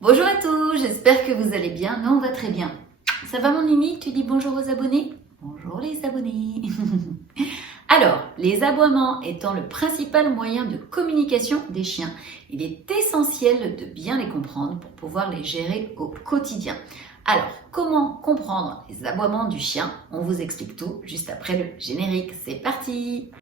Bonjour à tous, j'espère que vous allez bien. Nous, on va très bien. Ça va mon Nini? Tu dis bonjour aux abonnés? Bonjour les abonnés. Alors, les aboiements étant le principal moyen de communication des chiens, il est essentiel de bien les comprendre pour pouvoir les gérer au quotidien. Alors, comment comprendre les aboiements du chien? On vous explique tout juste après le générique. C'est parti!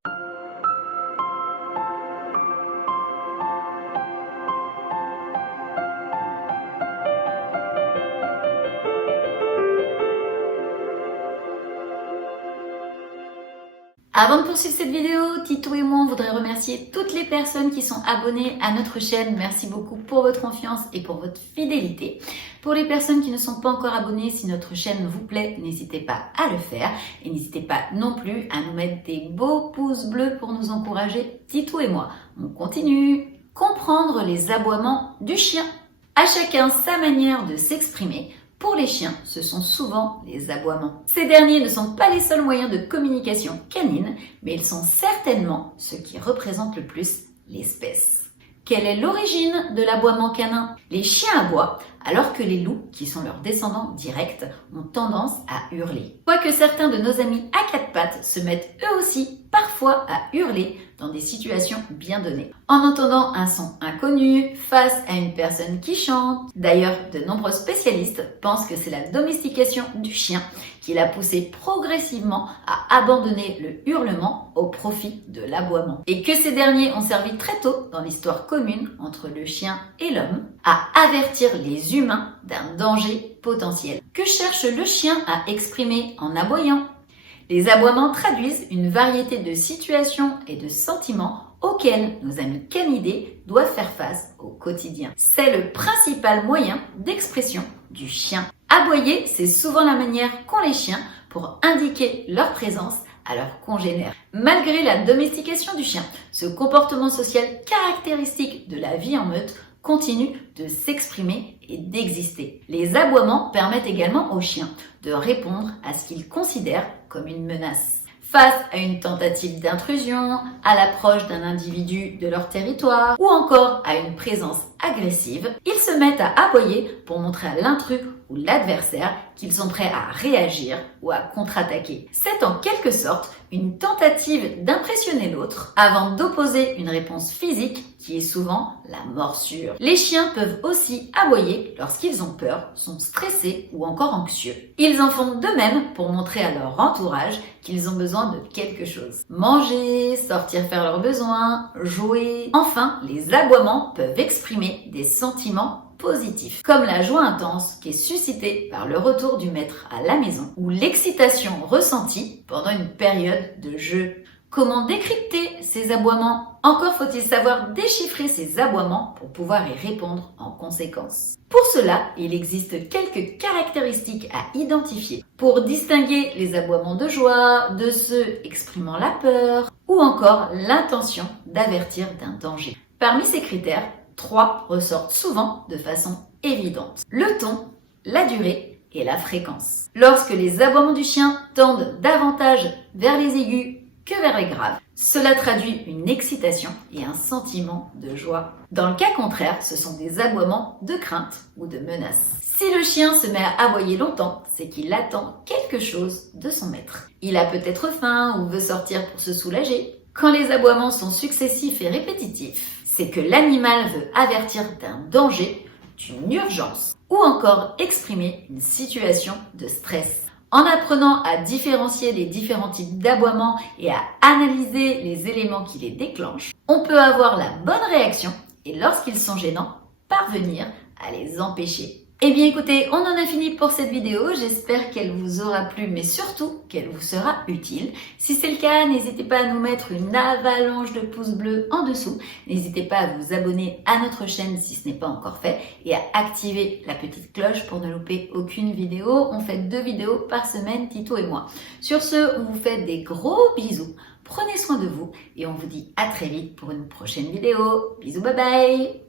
Avant de poursuivre cette vidéo, Tito et moi, on voudrait remercier toutes les personnes qui sont abonnées à notre chaîne. Merci beaucoup pour votre confiance et pour votre fidélité. Pour les personnes qui ne sont pas encore abonnées, si notre chaîne vous plaît, n'hésitez pas à le faire. Et n'hésitez pas non plus à nous mettre des beaux pouces bleus pour nous encourager, Tito et moi. On continue. Comprendre les aboiements du chien. À chacun sa manière de s'exprimer. Pour les chiens, ce sont souvent les aboiements. Ces derniers ne sont pas les seuls moyens de communication canine, mais ils sont certainement ceux qui représentent le plus l'espèce. Quelle est l'origine de l'aboiement canin? Les chiens aboient, alors que les loups, qui sont leurs descendants directs, ont tendance à hurler. Quoique certains de nos amis à quatre pattes se mettent eux aussi parfois à hurler dans des situations bien données. En entendant un son inconnu, face à une personne qui chante. D'ailleurs, de nombreux spécialistes pensent que c'est la domestication du chien qui l'a poussé progressivement à abandonner le hurlement au profit de l'aboiement. Et que ces derniers ont servi très tôt dans l'histoire commune entre le chien et l'homme à avertir les humains d'un danger potentiel. Que cherche le chien à exprimer en aboyant? Les aboiements traduisent une variété de situations et de sentiments auxquels nos amis canidés doivent faire face au quotidien. C'est le principal moyen d'expression du chien. Aboyer, c'est souvent la manière qu'ont les chiens pour indiquer leur présence à leurs congénères. Malgré la domestication du chien, ce comportement social caractéristique de la vie en meute continue de s'exprimer et d'exister. Les aboiements permettent également aux chiens de répondre à ce qu'ils considèrent comme une menace. Face à une tentative d'intrusion, à l'approche d'un individu de leur territoire ou encore à une présence agressive, ils se mettent à aboyer pour montrer à l'intrus ou l'adversaire qu'ils sont prêts à réagir ou à contre-attaquer. C'est en quelque sorte une tentative d'impressionner l'autre avant d'opposer une réponse physique qui est souvent la morsure. Les chiens peuvent aussi aboyer lorsqu'ils ont peur, sont stressés ou encore anxieux. Ils en font de même pour montrer à leur entourage qu'ils ont besoin de quelque chose. Manger, sortir faire leurs besoins, jouer. Enfin, les aboiements peuvent exprimer des sentiments positifs, comme la joie intense qui est suscitée par le retour du maître à la maison ou l'excitation ressentie pendant une période de jeu. Comment décrypter ces aboiements? Encore faut-il savoir déchiffrer ces aboiements pour pouvoir y répondre en conséquence. Pour cela, il existe quelques caractéristiques à identifier pour distinguer les aboiements de joie de ceux exprimant la peur ou encore l'intention d'avertir d'un danger. Parmi ces critères, 3 ressortent souvent de façon évidente. Le ton, la durée et la fréquence. Lorsque les aboiements du chien tendent davantage vers les aigus que vers les graves, cela traduit une excitation et un sentiment de joie. Dans le cas contraire, ce sont des aboiements de crainte ou de menace. Si le chien se met à aboyer longtemps, c'est qu'il attend quelque chose de son maître. Il a peut-être faim ou veut sortir pour se soulager. Quand les aboiements sont successifs et répétitifs, c'est que l'animal veut avertir d'un danger, d'une urgence ou encore exprimer une situation de stress. En apprenant à différencier les différents types d'aboiements et à analyser les éléments qui les déclenchent, on peut avoir la bonne réaction et lorsqu'ils sont gênants, parvenir à les empêcher. Eh bien écoutez, on en a fini pour cette vidéo, j'espère qu'elle vous aura plu mais surtout qu'elle vous sera utile. Si c'est le cas, n'hésitez pas à nous mettre une avalanche de pouces bleus en dessous. N'hésitez pas à vous abonner à notre chaîne si ce n'est pas encore fait et à activer la petite cloche pour ne louper aucune vidéo. On fait 2 vidéos par semaine, Tito et moi. Sur ce, on vous fait des gros bisous. Prenez soin de vous et on vous dit à très vite pour une prochaine vidéo. Bisous, bye bye!